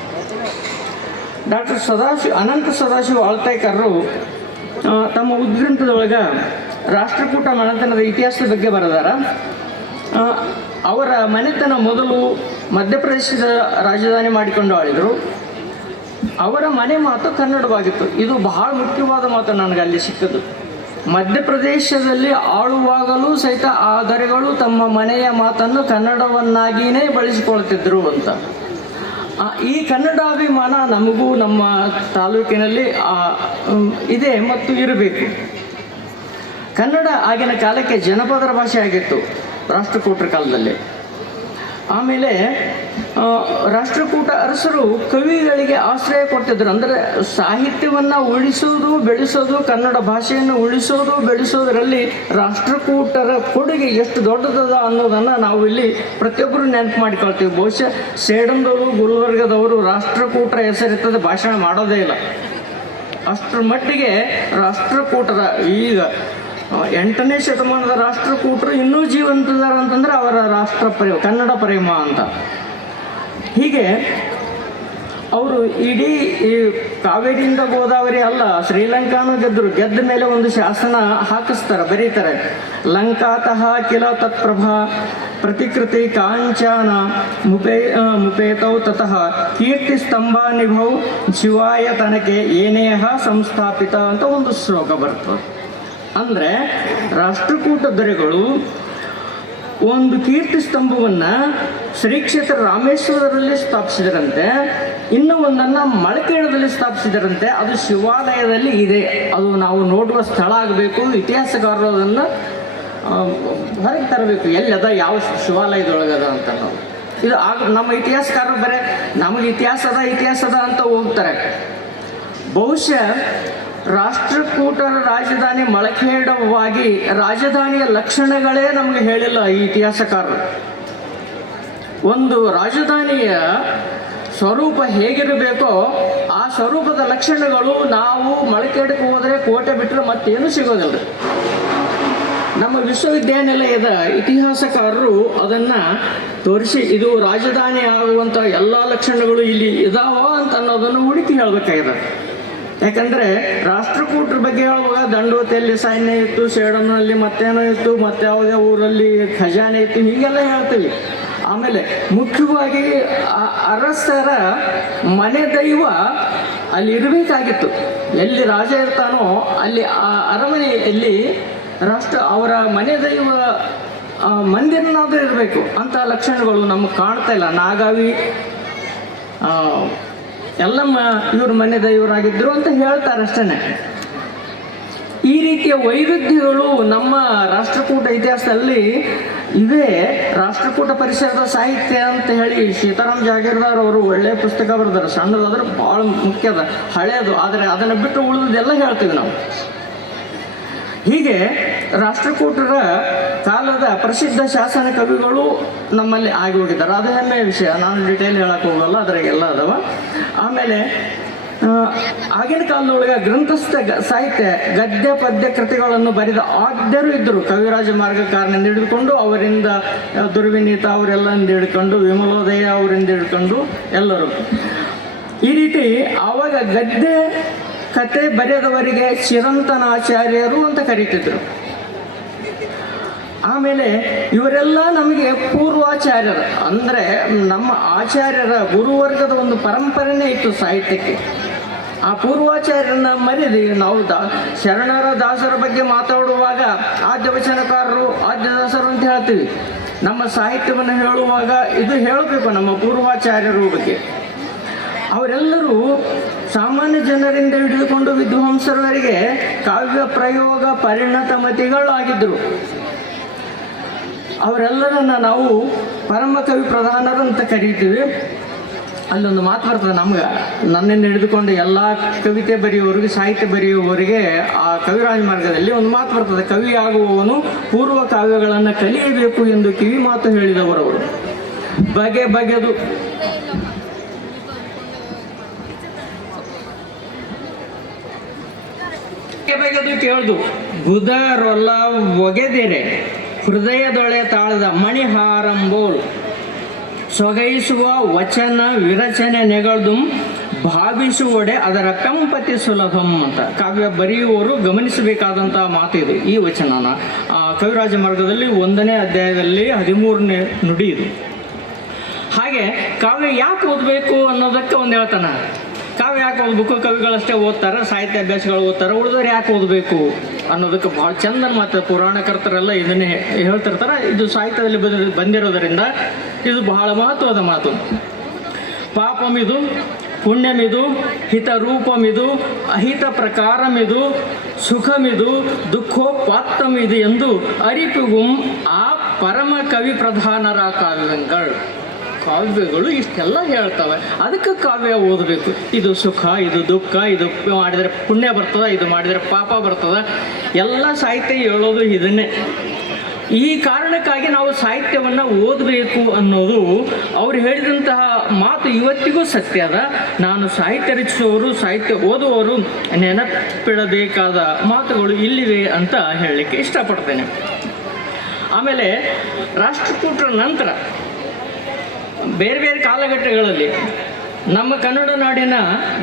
ಡಾಕ್ಟರ್ ಸದಾಶಿವ ಅನಂತ ಸದಾಶಿವ ಆಳ್ತೈಕರರು ತಮ್ಮ ಉದ್ಗ್ರಂಥದೊಳಗೆ ರಾಷ್ಟ್ರಕೂಟ ಮನೆತನದ ಇತಿಹಾಸದ ಬಗ್ಗೆ ಬರೆದಾರ. ಅವರ ಮನೆತನ ಮೊದಲು ಮಧ್ಯಪ್ರದೇಶದ ರಾಜಧಾನಿ ಮಾಡಿಕೊಂಡು ಆಳಿದರು. ಅವರ ಮನೆ ಮಾತು ಕನ್ನಡವಾಗಿತ್ತು. ಇದು ಬಹಳ ಮುಖ್ಯವಾದ ಮಾತು ನನಗೆ ಅಲ್ಲಿ ಸಿಕ್ಕದು ಮಧ್ಯಪ್ರದೇಶದಲ್ಲಿ ಆಳುವಾಗಲೂ ಸಹಿತ ಆ ದೊರೆಗಳು ತಮ್ಮ ಮನೆಯ ಮಾತನ್ನು ಕನ್ನಡವನ್ನಾಗಿಯೇ ಬಳಸಿಕೊಳ್ತಿದ್ರು ಅಂತ. ಈ ಕನ್ನಡಾಭಿಮಾನ ನಮಗೂ ನಮ್ಮ ತಾಲೂಕಿನಲ್ಲಿ ಇದೆ ಮತ್ತು ಇರಬೇಕು. ಕನ್ನಡ ಆಗಿನ ಕಾಲಕ್ಕೆ ಜನಪದರ ಭಾಷೆ ಆಗಿತ್ತು ರಾಷ್ಟ್ರಕೂಟರ ಕಾಲದಲ್ಲಿ. ಆಮೇಲೆ ರಾಷ್ಟ್ರಕೂಟ ಅರಸರು ಕವಿಗಳಿಗೆ ಆಶ್ರಯ ಕೊಡ್ತಿದ್ರು ಅಂದರೆ ಸಾಹಿತ್ಯವನ್ನು ಉಳಿಸೋದು, ಬೆಳೆಸೋದು, ಕನ್ನಡ ಭಾಷೆಯನ್ನು ಉಳಿಸೋದು, ಬೆಳೆಸೋದರಲ್ಲಿ ರಾಷ್ಟ್ರಕೂಟರ ಕೊಡುಗೆ ಎಷ್ಟು ದೊಡ್ಡದದ ಅನ್ನೋದನ್ನು ನಾವು ಇಲ್ಲಿ ಪ್ರತಿಯೊಬ್ಬರು ನೆನಪು ಮಾಡಿಕೊಳ್ತೀವಿ. ಬಹುಶಃ ಸೇಡಂದವರು ಗುಲ್ಬರ್ಗದವರು ರಾಷ್ಟ್ರಕೂಟರ ಹೆಸರಿರ್ತದೆ ಭಾಷಣ ಮಾಡೋದೇ ಇಲ್ಲ. ಅಷ್ಟರ ಮಟ್ಟಿಗೆ ರಾಷ್ಟ್ರಕೂಟರ ಈಗ ಎಂಟನೇ ಶತಮಾನದ ರಾಷ್ಟ್ರಕೂಟರು ಇನ್ನೂ ಜೀವಂತದಾರ ಅಂತಂದ್ರೆ ಅವರ ರಾಷ್ಟ್ರ ಪ್ರೇಮ ಕನ್ನಡ ಪ್ರೇಮ ಅಂತ. ಹೀಗೆ ಅವರು ಇಡೀ ಈ ಕಾವೇರಿಯಿಂದ ಗೋದಾವರಿ ಅಲ್ಲ, ಶ್ರೀಲಂಕಾನು ಗೆದ್ದರು ಗೆದ್ದ ಮೇಲೆ ಒಂದು ಶಾಸನ ಹಾಕಿಸ್ತಾರೆ, ಬರೀತಾರೆ. ಲಂಕಾತಃ ಕಿಲ ತತ್ಪ್ರಭಾ ಪ್ರತಿಕೃತಿ ಕಾಂಚನ ಮುಪೇ ಮುಪೇತೌ ತತಃ ಕೀರ್ತಿ ಸ್ತಂಭ ನಿಭೌ ಶಿವಾಯ ತನಕೆ ಏನೇಹ ಸಂಸ್ಥಾಪಿತ ಅಂತ ಒಂದು ಶ್ಲೋಕ ಬರ್ತದೆ. ಅಂದರೆ ರಾಷ್ಟ್ರಕೂಟ ದೊರೆಗಳು ಒಂದು ಕೀರ್ತಿ ಸ್ತಂಭವನ್ನು ಶ್ರೀ ಕ್ಷೇತ್ರ ರಾಮೇಶ್ವರದಲ್ಲಿ ಸ್ಥಾಪಿಸಿದರಂತೆ, ಇನ್ನು ಒಂದನ್ನು ಮಳಕೇಳದಲ್ಲಿ ಸ್ಥಾಪಿಸಿದರಂತೆ, ಅದು ಶಿವಾಲಯದಲ್ಲಿ ಇದೆ. ಅದು ನಾವು ನೋಡುವ ಸ್ಥಳ ಆಗಬೇಕು, ಇತಿಹಾಸಗಾರರು ಅದನ್ನು ಹೊರಗೆ ತರಬೇಕು. ಎಲ್ಲಿ ಅದ? ಯಾವ ಶಿವಾಲಯದೊಳಗದ ಅಂತ ನಾವು. ಇದು ಆಗ ನಮ್ಮ ಇತಿಹಾಸಕಾರರು ಬರೇ, ನಮಗೆ ಇತಿಹಾಸದ ಇತಿಹಾಸದ ಅಂತ ಹೋಗ್ತಾರೆ. ಬಹುಶಃ ರಾಷ್ಟ್ರಕೂಟರ ರಾಜಧಾನಿ ಮಳಖೇಡವಾಗಿ ರಾಜಧಾನಿಯ ಲಕ್ಷಣಗಳೇ ನಮಗೆ ಹೇಳಿಲ್ಲ ಈ ಇತಿಹಾಸಕಾರರು. ಒಂದು ರಾಜಧಾನಿಯ ಸ್ವರೂಪ ಹೇಗಿರಬೇಕೋ ಆ ಸ್ವರೂಪದ ಲಕ್ಷಣಗಳು ನಾವು ಮಳಕೇಡಕ್ಕೆ ಹೋದರೆ ಕೋಟೆ ಬಿಟ್ಟರೆ ಮತ್ತೇನು ಸಿಗೋದಿಲ್ಲ. ನಮ್ಮ ವಿಶ್ವವಿದ್ಯಾನಿಲಯದ ಇತಿಹಾಸಕಾರರು ಅದನ್ನು ತೋರಿಸಿ, ಇದು ರಾಜಧಾನಿ ಆಗುವಂಥ ಎಲ್ಲ ಲಕ್ಷಣಗಳು ಇಲ್ಲಿ ಇದಾವ ಅಂತ ಅನ್ನೋದನ್ನು ಹುಡುಕಿ ಹೇಳಬೇಕಾಗಿದೆ. ಯಾಕಂದರೆ ರಾಷ್ಟ್ರಕೂಟರ ಬಗ್ಗೆ ಹೇಳುವಾಗ ದಂಡೋತಿಯಲ್ಲಿ ಸೈನ್ಯ ಇತ್ತು ಸೇಡಮ್ನಲ್ಲಿ ಮತ್ತೇನೋ ಇತ್ತು, ಮತ್ತೆ ಯಾವುದೇ ಊರಲ್ಲಿ ಖಜಾನೆ ಇತ್ತು, ಹೀಗೆಲ್ಲ ಹೇಳ್ತೀವಿ. ಆಮೇಲೆ ಮುಖ್ಯವಾಗಿ ಅರಸರ ಮನೆ ದೈವ ಅಲ್ಲಿ ಇರಬೇಕಾಗಿತ್ತು. ಎಲ್ಲಿ ರಾಜ ಇರ್ತಾನೋ ಅಲ್ಲಿ ಆ ಅರಮನೆಯಲ್ಲಿ ರಾಷ್ಟ್ರ, ಅವರ ಮನೆ ದೈವ ಮಂದಿರನಾದ್ರೂ ಇರಬೇಕು. ಅಂತ ಲಕ್ಷಣಗಳು ನಮಗೆ ಕಾಣ್ತಾ ಇಲ್ಲ. ನಾಗಾವಿ ಎಲ್ಲಮ್ಮ ಇವ್ರ ಮನೆ ದೈವರಾಗಿದ್ದರು ಅಂತ ಹೇಳ್ತಾರೆ ಈ ರೀತಿಯ ವೈರುಧ್ಯಗಳು ನಮ್ಮ ರಾಷ್ಟ್ರಕೂಟ ಇತಿಹಾಸದಲ್ಲಿ ಇವೇ. ರಾಷ್ಟ್ರಕೂಟ ಪರಿಸರದ ಸಾಹಿತ್ಯ ಅಂತ ಹೇಳಿ ಸೀತಾರಾಮ್ ಜಾಗೀರ್ದಾರ್ ಅವರು ಒಳ್ಳೆಯ ಪುಸ್ತಕ ಬರೆದಾರೆ. ಸಣ್ಣದಾದ್ರೆ ಭಾಳ ಮುಖ್ಯದ ಹಳೆಯದು ಆದರೆ ಅದನ್ನು ಬಿಟ್ಟು ಉಳಿದದೆಲ್ಲ ಹೇಳ್ತೀವಿ ನಾವು. ಹೀಗೆ ರಾಷ್ಟ್ರಕೂಟರ ಕಾಲದ ಪ್ರಸಿದ್ಧ ಶಾಸನ ಕವಿಗಳು ನಮ್ಮಲ್ಲಿ ಆಗಿ ಹೋಗಿದ್ದಾರೆ ಅದು ಹೆಮ್ಮೆಯ ವಿಷಯ. ನಾನು ಡಿಟೇಲ್ ಹೇಳಕ್ಕೆ ಹೋಗಲ್ಲ, ಅದರಾಗೆಲ್ಲ ಅದಾವ. ಆಮೇಲೆ ಆಗಿನ ಕಾಲದೊಳಗೆ ಗ್ರಂಥಸ್ಥ ಸಾಹಿತ್ಯ, ಗದ್ಯ, ಪದ್ಯ ಕೃತಿಗಳನ್ನು ಬರೆದ ಆದ್ಯರು ಇದ್ದರು. ಕವಿರಾಜ ಮಾರ್ಗಕಾರನಿಂದ ಹಿಡಿದುಕೊಂಡು ಅವರಿಂದ ದುರ್ವಿನೀತ ಅವರೆಲ್ಲರಿಂದ ಹಿಡ್ಕೊಂಡು ವಿಮಲೋದಯ ಅವರಿಂದ ಹಿಡ್ಕೊಂಡು ಎಲ್ಲರೂ. ಈ ರೀತಿ ಆವಾಗ ಗದ್ಯ ಕತೆ ಬರೆದವರಿಗೆ ಚಿರಂತನಾಚಾರ್ಯರು ಅಂತ ಕರೀತಿದ್ರು. ಆಮೇಲೆ ಇವರೆಲ್ಲ ನಮಗೆ ಪೂರ್ವಾಚಾರ್ಯರು, ಅಂದರೆ ನಮ್ಮ ಆಚಾರ್ಯರ ಗುರುವರ್ಗದ ಒಂದು ಪರಂಪರೆನೇ ಇತ್ತು ಸಾಹಿತ್ಯಕ್ಕೆ. ಆ ಪೂರ್ವಾಚಾರ್ಯನ ಮರಿದಿ ನಾವು ದಾ, ಶರಣರ ದಾಸರ ಬಗ್ಗೆ ಮಾತಾಡುವಾಗ ಆದ್ಯ ವಚನಕಾರರು, ಆದ್ಯ ದಾಸರು ಅಂತ ಹೇಳ್ತೀವಿ. ನಮ್ಮ ಸಾಹಿತ್ಯವನ್ನು ಹೇಳುವಾಗ ಇದು ಹೇಳಬೇಕು ನಮ್ಮ ಪೂರ್ವಾಚಾರ್ಯರ ಬಗ್ಗೆ. ಅವರೆಲ್ಲರೂ ಸಾಮಾನ್ಯ ಜನರಿಂದ ಹಿಡಿದುಕೊಂಡು ವಿದ್ವಾಂಸರವರೆಗೆ ಕಾವ್ಯ ಪ್ರಯೋಗ ಪರಿಣತ ಮತಿಗಳಾಗಿದ್ದರು ಅವರೆಲ್ಲರನ್ನ ನಾವು ಪರಮ ಕವಿ ಪ್ರಧಾನರು ಅಂತ ಕರೀತೀವಿ. ಅಲ್ಲೊಂದು ಮಾತು ಬರ್ತದೆ ನಮ್ಗೆ. ನನ್ನನ್ನು ಹಿಡಿದುಕೊಂಡು ಎಲ್ಲ ಕವಿತೆ ಬರೆಯುವವರಿಗೆ, ಸಾಹಿತ್ಯ ಬರೆಯುವವರಿಗೆ ಆ ಕವಿರಾಜ ಮಾರ್ಗದಲ್ಲಿ ಒಂದು ಮಾತು ಬರ್ತದೆ. ಕವಿ ಆಗುವವನು ಪೂರ್ವ ಕಾವ್ಯಗಳನ್ನು ಕಲಿಯಬೇಕು ಎಂದು ಕಿವಿ ಮಾತು ಹೇಳಿದವರವರು. ಬಗೆ ಬಗೆದು ಬಗೆದು ಕೇಳ್ದು ಗುದರೊಲ್ಲ ಒಗೆದಿರೆ, ಹೃದಯದೊಳೆ ತಾಳದ ಮಣಿಹಾರಂಬೋಳ್. ಸೊಗೈಸುವ ವಚನ ವಿರಚನೆ ನೆಗಳ್ದು, ಭಾವಿಸುವಡೆ ಅದರ ಕಂಪತಿ ಸುಲಭಂ ಅಂತ. ಕಾವ್ಯ ಬರೆಯುವವರು ಗಮನಿಸಬೇಕಾದಂತಹ ಮಾತು ಇದು, ಈ ವಚನನ. ಕವಿರಾಜ ಮಾರ್ಗದಲ್ಲಿ ಒಂದನೇ ಅಧ್ಯಾಯದಲ್ಲಿ ಹದಿಮೂರನೇ ನುಡಿ ಇದು. ಹಾಗೆ ಕಾವ್ಯ ಯಾಕೆ ಓದಬೇಕು ಅನ್ನೋದಕ್ಕೆ ಒಂದು ಹೇಳ್ತಾನ. ಕಾವ್ಯ ಯಾಕೆ ಓದ್ಬೇಕು ಕವಿಗಳಷ್ಟೇ ಓದ್ತಾರೆ, ಸಾಹಿತ್ಯ ಅಭ್ಯಾಸಗಳು ಓದ್ತಾರೆ, ಉಳಿದವ್ರು ಯಾಕೆ ಓದಬೇಕು ಅನ್ನೋದಕ್ಕೆ ಭಾಳ ಚಂದ ಮಾತು ಪುರಾಣಕರ್ತರೆಲ್ಲ ಇದನ್ನೇ ಹೇಳ್ತಿರ್ತಾರೆ. ಇದು ಸಾಹಿತ್ಯದಲ್ಲಿ ಬಂದಿರೋ, ಬಂದಿರೋದರಿಂದ ಇದು ಬಹಳ ಮಹತ್ವದ ಮಾತು. ಪಾಪಮಿದು, ಪುಣ್ಯಮಿದು, ಹಿತರೂಪಮಿದು, ಅಹಿತ ಪ್ರಕಾರಮಿದು, ಸುಖಮಿದು ದುಃಖೋಪಾತ್ತಮಿದು ಎಂದು ಅರಿಪುಗುಂ ಆ ಪರಮ ಕವಿ ಪ್ರಧಾನರ ಕಾವ್ಯಗಳು. ಕಾವ್ಯಗಳು ಇಷ್ಟೆಲ್ಲ ಹೇಳ್ತವೆ. ಅದಕ್ಕೆ ಕಾವ್ಯ ಓದಬೇಕು. ಇದು ಸುಖ, ಇದು ದುಃಖ, ಇದು ಮಾಡಿದರೆ ಪುಣ್ಯ ಬರ್ತದೆ, ಇದು ಮಾಡಿದರೆ ಪಾಪ ಬರ್ತದೆ. ಎಲ್ಲ ಸಾಹಿತ್ಯ ಹೇಳೋದು ಇದನ್ನೇ. ಈ ಕಾರಣಕ್ಕಾಗಿ ನಾವು ಸಾಹಿತ್ಯವನ್ನು ಓದಬೇಕು ಅನ್ನೋದು ಅವ್ರು ಹೇಳಿದಂತಹ ಮಾತು ಇವತ್ತಿಗೂ ಸತ್ಯ ಅದ. ನಾನು ಸಾಹಿತ್ಯ ರಚಿಸುವವರು, ಸಾಹಿತ್ಯ ಓದುವವರು ನೆನಪಿಡಬೇಕಾದ ಮಾತುಗಳು ಇಲ್ಲಿವೆ ಅಂತ ಹೇಳಲಿಕ್ಕೆ ಇಷ್ಟಪಡ್ತೇನೆ. ಆಮೇಲೆ ರಾಷ್ಟ್ರಕೂಟರ ನಂತರ ಬೇರೆ ಬೇರೆ ಕಾಲಘಟ್ಟಗಳಲ್ಲಿ ನಮ್ಮ ಕನ್ನಡ ನಾಡಿನ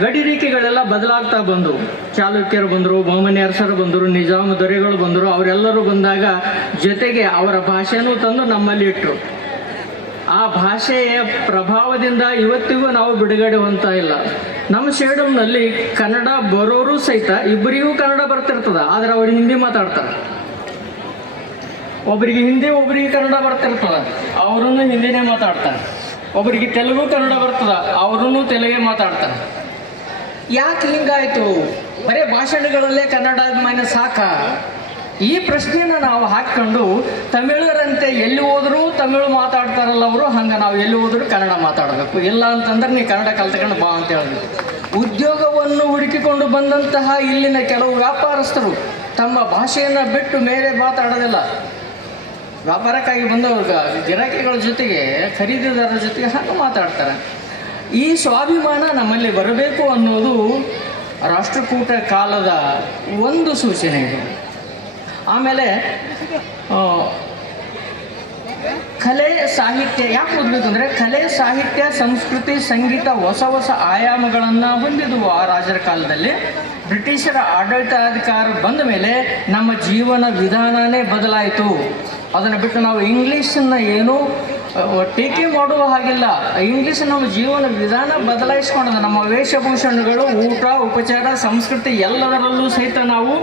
ಗಡಿರೇಖೆಗಳೆಲ್ಲ ಬದಲಾಗ್ತಾ ಬಂದವು ಚಾಲುಕ್ಯರು ಬಂದರು ಬೊಮ್ಮನಿ ಅರಸರು ಬಂದರು, ನಿಜಾಮ ದೊರೆಗಳು ಬಂದರು, ಅವರೆಲ್ಲರೂ ಬಂದಾಗ ಜೊತೆಗೆ ಅವರ ಭಾಷೆನೂ ತಂದು ನಮ್ಮಲ್ಲಿ ಇಟ್ಟರು ಆ ಭಾಷೆಯ ಪ್ರಭಾವದಿಂದ ಇವತ್ತಿಗೂ ನಾವು ಬಿಡುಗಡೆ ಹೊಂತಾ ಇಲ್ಲ. ನಮ್ಮ ಶೇಡಮ್ನಲ್ಲಿ ಕನ್ನಡ ಬರೋರು ಸಹಿತ ಇಬ್ಬರಿಗೂ ಕನ್ನಡ ಬರ್ತಿರ್ತದ, ಆದರೆ ಅವರು ಹಿಂದಿ ಮಾತಾಡ್ತಾರೆ. ಒಬ್ಬರಿಗೆ ಹಿಂದಿ ಒಬ್ಬರಿಗೆ ಕನ್ನಡ ಬರ್ತಿರ್ತದ, ಅವರನ್ನು ಹಿಂದಿನೇ ಮಾತಾಡ್ತಾರೆ. ಒಬ್ಬರಿಗೆ ತೆಲುಗು, ಕನ್ನಡ ಬರ್ತದ, ಅವರನ್ನು ತೆಲುಗೇ ಮಾತಾಡ್ತಾರೆ. ಯಾಕೆ ಹಿಂಗಾಯ್ತು? ಬರೇ ಭಾಷಣಗಳಲ್ಲೇ ಕನ್ನಡ ಅಭಿಮಾನ ಸಾಕ. ಈ ಪ್ರಶ್ನೆಯನ್ನು ನಾವು ಹಾಕ್ಕೊಂಡು ತಮಿಳರಂತೆ ಎಲ್ಲಿ ಹೋದರೂ ತಮಿಳು ಮಾತಾಡ್ತಾರಲ್ಲ ಅವರು, ಹಂಗೆ ನಾವು ಎಲ್ಲಿ ಹೋದರೂ ಕನ್ನಡ ಮಾತಾಡಬೇಕು. ಇಲ್ಲ ಅಂತಂದ್ರೆ ನೀ ಕನ್ನಡ ಕಲ್ತ್ಕೊಂಡು ಬಾ ಅಂತ ಹೇಳಿದ್ರು ಉದ್ಯೋಗವನ್ನು ಹುಡುಕಿಕೊಂಡು ಬಂದಂತಹ ಇಲ್ಲಿನ ಕೆಲವು ವ್ಯಾಪಾರಸ್ಥರು ತಮ್ಮ ಭಾಷೆಯನ್ನು ಬಿಟ್ಟು ಮೇಲೆ ಮಾತಾಡೋದಿಲ್ಲ. ವ್ಯಾಪಾರಕ್ಕಾಗಿ ಬಂದವ್ರಿಗೆ ಗಿರಾಕಿಗಳ ಜೊತೆಗೆ ಖರೀದಿದಾರರ ಜೊತೆಗೆ ಹಾಗೆ ಮಾತಾಡ್ತಾರೆ. ಈ ಸ್ವಾಭಿಮಾನ ನಮ್ಮಲ್ಲಿ ಬರಬೇಕು ಅನ್ನೋದು ರಾಷ್ಟ್ರಕೂಟ ಕಾಲದ ಒಂದು ಸೂಚನೆ ಇದೆ. ಆಮೇಲೆ ಕಲೆ, ಸಾಹಿತ್ಯ, ಯಾಕೆ ಓದಬೇಕು ಅಂದರೆ ಕಲೆ, ಸಾಹಿತ್ಯ, ಸಂಸ್ಕೃತಿ, ಸಂಗೀತ, ಹೊಸ ಹೊಸ ಆಯಾಮಗಳನ್ನು ಹೊಂದಿದ್ವು ಆ ರಾಜರ ಕಾಲದಲ್ಲಿ. ಬ್ರಿಟಿಷರ ಆಡಳಿತಾಧಿಕಾರ ಬಂದ ಮೇಲೆ ನಮ್ಮ ಜೀವನ ವಿಧಾನನೇ ಬದಲಾಯಿತು. ಅದನ್ನು ಬಿಟ್ಟು ನಾವು ಇಂಗ್ಲೀಷನ್ನ ಏನೂ ಟೀಕೆ ಮಾಡುವ ಹಾಗಿಲ್ಲ. ಇಂಗ್ಲೀಷ್ ನಮ್ಮ ಜೀವನ ವಿಧಾನ ಬದಲಾಯಿಸ್ಕೊಂಡದ ನಮ್ಮ ವೇಷಭೂಷಣಗಳು, ಊಟ, ಉಪಚಾರ, ಸಂಸ್ಕೃತಿ ಎಲ್ಲದರಲ್ಲೂ ಸಹಿತ ನಾವು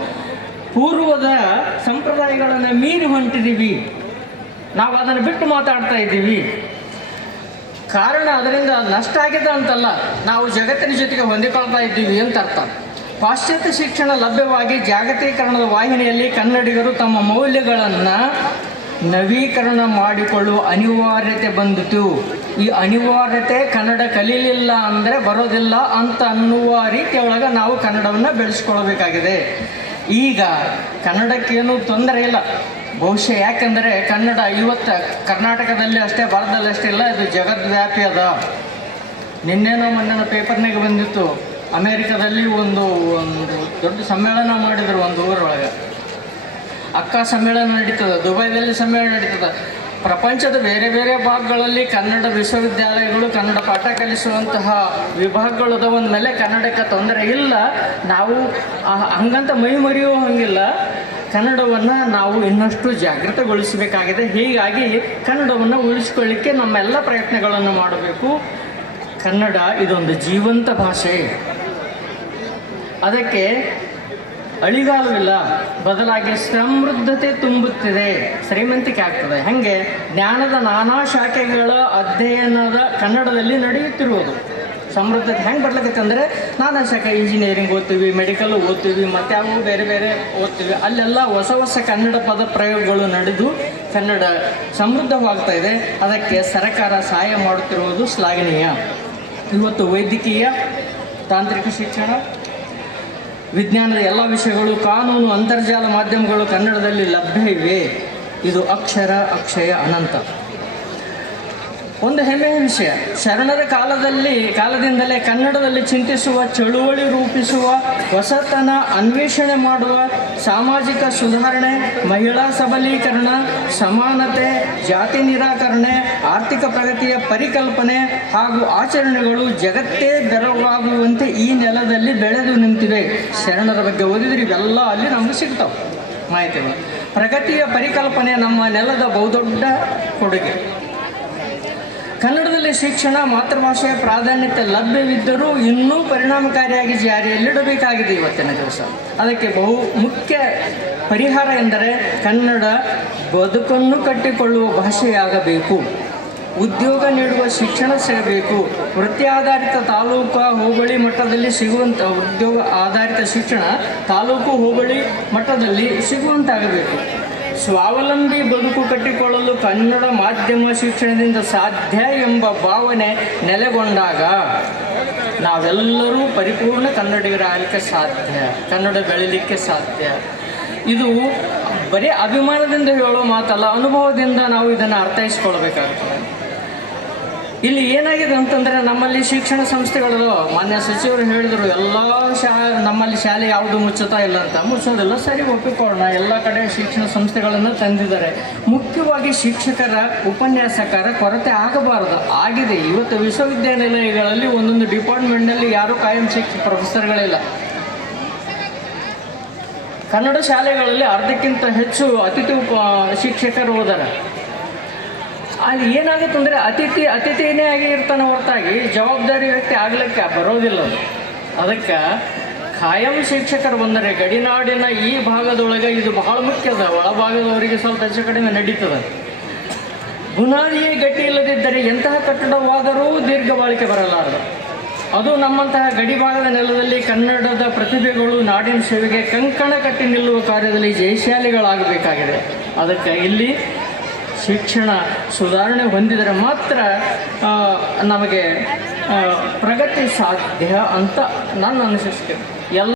ಪೂರ್ವದ ಸಂಪ್ರದಾಯಗಳನ್ನು ಮೀರಿ ಹೊಂಟಿದ್ದೀವಿ ನಾವು ಅದನ್ನು ಬಿಟ್ಟು ಮಾತಾಡ್ತಾ ಇದ್ದೀವಿ. ಕಾರಣ ಅದರಿಂದ ನಷ್ಟ ಆಗಿದೆ ಅಂತಲ್ಲ, ನಾವು ಜಗತ್ತಿನ ಜೊತೆಗೆ ಹೊಂದಿಕೊಳ್ತಾ ಇದ್ದೀವಿ ಅಂತ ಅರ್ಥ. ಪಾಶ್ಚಾತ್ಯ ಶಿಕ್ಷಣ ಲಭ್ಯವಾಗಿ ಜಾಗತೀಕರಣದ ವಾಹಿನಿಯಲ್ಲಿ ಕನ್ನಡಿಗರು ತಮ್ಮ ಮೌಲ್ಯಗಳನ್ನು ನವೀಕರಣ ಮಾಡಿಕೊಳ್ಳುವ ಅನಿವಾರ್ಯತೆ ಬಂದಿತು. ಈ ಅನಿವಾರ್ಯತೆ ಕನ್ನಡ ಕಲೀಲಿಲ್ಲ ಅಂದರೆ ಬರೋದಿಲ್ಲ ಅಂತ ಅನ್ನುವ ರೀತಿಯೊಳಗೆ ನಾವು ಕನ್ನಡವನ್ನು ಬೆಳೆಸ್ಕೊಳ್ಬೇಕಾಗಿದೆ. ಈಗ ಕನ್ನಡಕ್ಕೇನು ತೊಂದರೆ ಇಲ್ಲ. ಬಹುಶಃ ಯಾಕೆಂದರೆ ಕನ್ನಡ ಇವತ್ತು ಕರ್ನಾಟಕದಲ್ಲಿ ಅಷ್ಟೇ, ಭಾರತದಲ್ಲಿ ಅಷ್ಟೇ ಇಲ್ಲ, ಇದು ಜಗದ್ವ್ಯಾಪಿ ಅದ. ನಿನ್ನೆನೋ ಮೊನ್ನೆನೋ ಪೇಪರ್ನಾಗೆ ಬಂದಿತ್ತು. ಅಮೇರಿಕದಲ್ಲಿ ಒಂದು ಒಂದು ದೊಡ್ಡ ಸಮ್ಮೇಳನ ಮಾಡಿದರು ಒಂದು ಊರೊಳಗೆ. ಅಕ್ಕ ಸಮ್ಮೇಳನ ನಡೀತದೆ, ದುಬೈದಲ್ಲಿ ಸಮ್ಮೇಳನ ನಡೀತದೆ. ಪ್ರಪಂಚದ ಬೇರೆ ಬೇರೆ ಭಾಗಗಳಲ್ಲಿ ಕನ್ನಡ ವಿಶ್ವವಿದ್ಯಾಲಯಗಳು ಕನ್ನಡ ಪಾಠ ಕಲಿಸುವಂತಹ ವಿಭಾಗಗಳು ಒಂದು ಮೇಲೆ ಕನ್ನಡಕ್ಕೆ ತೊಂದರೆ ಇಲ್ಲ. ನಾವು ಹಂಗಂತ ಮೈ ಮರೆಯೋ ಹಂಗಿಲ್ಲ. ಕನ್ನಡವನ್ನು ನಾವು ಇನ್ನಷ್ಟು ಜಾಗೃತಗೊಳಿಸಬೇಕಾಗಿದೆ. ಹೀಗಾಗಿ ಕನ್ನಡವನ್ನು ಉಳಿಸ್ಕೊಳ್ಳಿಕ್ಕೆ ನಮ್ಮೆಲ್ಲ ಪ್ರಯತ್ನಗಳನ್ನು ಮಾಡಬೇಕು. ಕನ್ನಡ ಇದೊಂದು ಜೀವಂತ ಭಾಷೆ. ಅದಕ್ಕೆ ಅಳಿಗಾಲವಿಲ್ಲ ಬದಲಾಗಿ ಸಮೃದ್ಧತೆ ತುಂಬುತ್ತಿದೆ. ಶ್ರೀಮಂತಿಕೆ ಆಗ್ತದೆ. ಹಾಗೆ ಜ್ಞಾನದ ನಾನಾ ಶಾಖೆಗಳ ಅಧ್ಯಯನದ ಕನ್ನಡದಲ್ಲಿ ನಡೆಯುತ್ತಿರುವುದು. ಸಮೃದ್ಧತೆ ಹೆಂಗೆ ಬರ್ಲಿಕ್ಕೆ ಅಂದರೆ ನಾನಾ ಶಾಖೆ ಇಂಜಿನಿಯರಿಂಗ್ ಓದ್ತೀವಿ ಮೆಡಿಕಲ್ ಓದ್ತೀವಿ, ಮತ್ತು ಅವು ಬೇರೆ ಬೇರೆ ಓದ್ತೀವಿ. ಅಲ್ಲೆಲ್ಲ ಹೊಸ ಹೊಸ ಕನ್ನಡ ಪದ ಪ್ರಯೋಗಗಳು ನಡೆದು ಕನ್ನಡ ಸಮೃದ್ಧವಾಗ್ತಾ ಇದೆ. ಅದಕ್ಕೆ ಸರ್ಕಾರ ಸಹಾಯ ಮಾಡುತ್ತಿರುವುದು ಶ್ಲಾಘನೀಯ. ಇವತ್ತು ವೈದ್ಯಕೀಯ ತಾಂತ್ರಿಕ ಶಿಕ್ಷಣ ವಿಜ್ಞಾನದ ಎಲ್ಲ ವಿಷಯಗಳು ಕಾನೂನು ಅಂತರ್ಜಾಲ ಮಾಧ್ಯಮಗಳು ಕನ್ನಡದಲ್ಲಿ ಲಭ್ಯ ಇವೆ. ಇದು ಅಕ್ಷರ ಅಕ್ಷಯ ಅನಂತ. ಒಂದು ಹೆಮ್ಮೆಯ ವಿಷಯ. ಶರಣರ ಕಾಲದಲ್ಲಿ, ಕಾಲದಿಂದಲೇ ಕನ್ನಡದಲ್ಲಿ ಚಿಂತಿಸುವ, ಚಳುವಳಿ ರೂಪಿಸುವ ಹೊಸತನ ಅನ್ವೇಷಣೆ ಮಾಡುವ, ಸಾಮಾಜಿಕ ಸುಧಾರಣೆ, ಮಹಿಳಾ ಸಬಲೀಕರಣ, ಸಮಾನತೆ, ಜಾತಿ ನಿರಾಕರಣೆ, ಆರ್ಥಿಕ ಪ್ರಗತಿಯ ಪರಿಕಲ್ಪನೆ ಹಾಗೂ ಆಚರಣೆಗಳು ಜಗತ್ತೇ ಬೆರವಾಗುವಂತೆ ಈ ನೆಲದಲ್ಲಿ ಬೆಳೆದು ನಿಂತಿವೆ. ಶರಣರ ಬಗ್ಗೆ ಓದಿದ್ರೆ ಇವೆಲ್ಲ ಅಲ್ಲಿ ನಮಗೆ ಸಿಗ್ತಾವೆ. ಮಾಹಿತಿಗಳು. ಪ್ರಗತಿಯ ಪರಿಕಲ್ಪನೆ ನಮ್ಮ ನೆಲದ ಬಹುದೊಡ್ಡ ಕೊಡುಗೆ. ಕನ್ನಡದಲ್ಲಿ ಶಿಕ್ಷಣ, ಮಾತೃಭಾಷೆಯ ಪ್ರಾಧಾನ್ಯತೆ ಲಭ್ಯವಿದ್ದರೂ ಇನ್ನೂ ಪರಿಣಾಮಕಾರಿಯಾಗಿ ಜಾರಿಯಲ್ಲಿಡಬೇಕಾಗಿದೆ ಇವತ್ತಿನ ದಿವಸ. ಅದಕ್ಕೆ ಬಹು ಮುಖ್ಯ ಪರಿಹಾರ ಎಂದರೆ ಕನ್ನಡ ಬದುಕನ್ನು ಕಟ್ಟಿಕೊಳ್ಳುವ ಭಾಷೆಯಾಗಬೇಕು. ಉದ್ಯೋಗ ನೀಡುವ ಶಿಕ್ಷಣ ಸಿಗಬೇಕು. ವೃತ್ತಿ ಆಧಾರಿತ ತಾಲೂಕು ಹೋಬಳಿ ಮಟ್ಟದಲ್ಲಿ ಸಿಗುವಂಥ ಉದ್ಯೋಗ ಆಧಾರಿತ ಶಿಕ್ಷಣ ತಾಲೂಕು ಹೋಬಳಿ ಮಟ್ಟದಲ್ಲಿ ಸಿಗುವಂತಾಗಬೇಕು. ಸ್ವಾವಲಂಬಿ ಬದುಕು ಕಟ್ಟಿಕೊಳ್ಳಲು ಕನ್ನಡ ಮಾಧ್ಯಮ ಶಿಕ್ಷಣದಿಂದ ಸಾಧ್ಯ ಎಂಬ ಭಾವನೆ ನೆಲೆಗೊಂಡಾಗ ನಾವೆಲ್ಲರೂ ಪರಿಪೂರ್ಣ ಕನ್ನಡಿಗರಾಗಲಿಕ್ಕೆ ಸಾಧ್ಯ, ಕನ್ನಡ ಬೆಳೀಲಿಕ್ಕೆ ಸಾಧ್ಯ. ಇದು ಬರೀ ಅಭಿಮಾನದಿಂದ ಹೇಳೋ ಮಾತಲ್ಲ, ಅನುಭವದಿಂದ ನಾವು ಇದನ್ನು ಅರ್ಥೈಸ್ಕೊಳ್ಬೇಕಾಗ್ತದೆ. ಇಲ್ಲಿ ಏನಾಗಿದೆ ಅಂತಂದರೆ ನಮ್ಮಲ್ಲಿ ಶಿಕ್ಷಣ ಸಂಸ್ಥೆಗಳು ಮಾನ್ಯ ಸಚಿವರು ಹೇಳಿದರು, ಎಲ್ಲ ಶಾ, ನಮ್ಮಲ್ಲಿ ಶಾಲೆ ಯಾವುದು ಮುಚ್ಚುತ್ತಾ ಇಲ್ಲ ಅಂತ. ಮುಚ್ಚೋದಿಲ್ಲ, ಸರಿ, ಒಪ್ಪಿಕೊಳ್ಳೋಣ. ಎಲ್ಲ ಕಡೆ ಶಿಕ್ಷಣ ಸಂಸ್ಥೆಗಳನ್ನು ತಂದಿದ್ದಾರೆ. ಮುಖ್ಯವಾಗಿ ಶಿಕ್ಷಕರ ಉಪನ್ಯಾಸಕರ ಕೊರತೆ ಆಗಬಾರದು. ಆಗಿದೆ, ಇವತ್ತು ವಿಶ್ವವಿದ್ಯಾನಿಲಯಗಳಲ್ಲಿ ಒಂದೊಂದು ಡಿಪಾರ್ಟ್ಮೆಂಟ್ನಲ್ಲಿ ಯಾರೂ ಕಾಯಂ ಶಿಕ್ಷ, ಪ್ರೊಫೆಸರ್ಗಳಿಲ್ಲ. ಕನ್ನಡ ಶಾಲೆಗಳಲ್ಲಿ ಅರ್ಧಕ್ಕಿಂತ ಹೆಚ್ಚು ಅತಿಥಿ ಶಿಕ್ಷಕರು ಹೋದಾರೆ ಅಲ್ಲಿ ಏನಾಗುತ್ತೆ ಅಂದರೆ ಅತಿಥಿ, ಅತಿಥಿನೇ ಆಗಿ ಇರ್ತಾನೆ ಹೊರತಾಗಿ ಜವಾಬ್ದಾರಿ ವ್ಯಕ್ತಿ ಆಗ್ಲಿಕ್ಕೆ ಬರೋದಿಲ್ಲ ಅದು. ಅದಕ್ಕೆ ಖಾಯಂ ಶಿಕ್ಷಕರು ಬಂದರೆ ಗಡಿನಾಡಿನ ಈ ಭಾಗದೊಳಗೆ ಇದು ಬಹಳ ಮುಖ್ಯದ ಒಳಭಾಗದವರಿಗೆ ಸ್ವಲ್ಪ ಹೆಚ್ಚು ಕಡಿಮೆ ನಡೀತದೆ. ಬುನಾದಿಯೇ ಗಟ್ಟಿ ಇಲ್ಲದಿದ್ದರೆ ಎಂತಹ ಕಟ್ಟಡವಾದರೂ ದೀರ್ಘ ಬಾಳಿಕೆ ಬರಲಾರದು. ಅದು ನಮ್ಮಂತಹ ಗಡಿಭಾಗದ ನೆಲದಲ್ಲಿ ಕನ್ನಡದ ಪ್ರತಿಭೆಗಳು ನಾಡಿನ ಸೇವೆಗೆ ಕಂಕಣ ಕಟ್ಟಿ ನಿಲ್ಲುವ ಕಾರ್ಯದಲ್ಲಿ ಜಯಶಾಲಿಗಳಾಗಬೇಕಾಗಿದೆ. ಅದಕ್ಕೆ ಇಲ್ಲಿ ಶಿಕ್ಷಣ ಸುಧಾರಣೆ ಹೊಂದಿದರೆ ಮಾತ್ರ ನಮಗೆ ಪ್ರಗತಿ ಸಾಧ್ಯ ಅಂತ ನನ್ನ ಅನಿಸಿಕೆ. ಎಲ್ಲ